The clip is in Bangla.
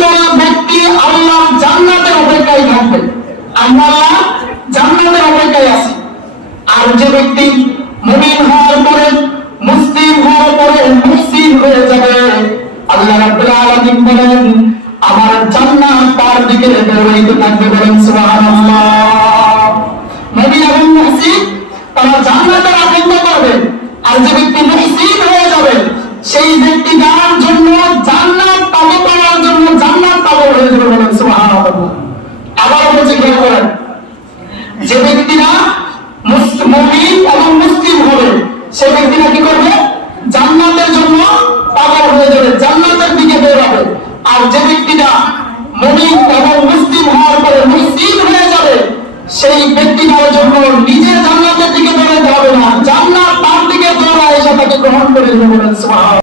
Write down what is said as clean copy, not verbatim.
দুইজন ব্যক্তি আল্লাহ জান্নাতের অপেক্ষায় থাকবে। আমরা জান্নাতের অপেক্ষায় আছি। আর যে ব্যক্তি মুমিন হওয়ার পরে, মুসলিম হওয়ার পরে মুহসিন হয়ে যাবে, আল্লাহ রাব্বুল আলামিন বলেন আমার জান্নাত তার দিকে দৌড়াইতে থাকবে। বলেন সুবহানাল্লাহ। মুমিন এবং মুহসিন তারা জান্নাতের আকাঙ্ক্ষা করবে। আর যে ব্যক্তি মুহসিন হয়ে যাবে সেই ব্যক্তি যার জন্য জান্নাত পাবে, পাওয়ার জন্য জান্নাত পাবে হয়ে যাবে। বলেন সুবহানাল্লাহ। আবার বলছি খেয়াল করেন, যে ব্যক্তিরা মুমিন এবং মুসলিম হবে সেই ব্যক্তিরা কি করবে? জান্নাতের জন্য পাগল হয়ে যাবে, জান্নাতের দিকে দৌড়াবে। আর যে ব্যক্তিটা মুমিন এবং মুসলিম হওয়ার পরে মুহসিন হয়ে যাবে সেই ব্যক্তিটার জন্য নিজের জান্নাতের দিকে দৌড়াতে হবে না, জান্নাত তার দিকে দৌড়ায় এসে তাকে গ্রহণ করে নেবে। বলেন সুবহানাল্লাহ।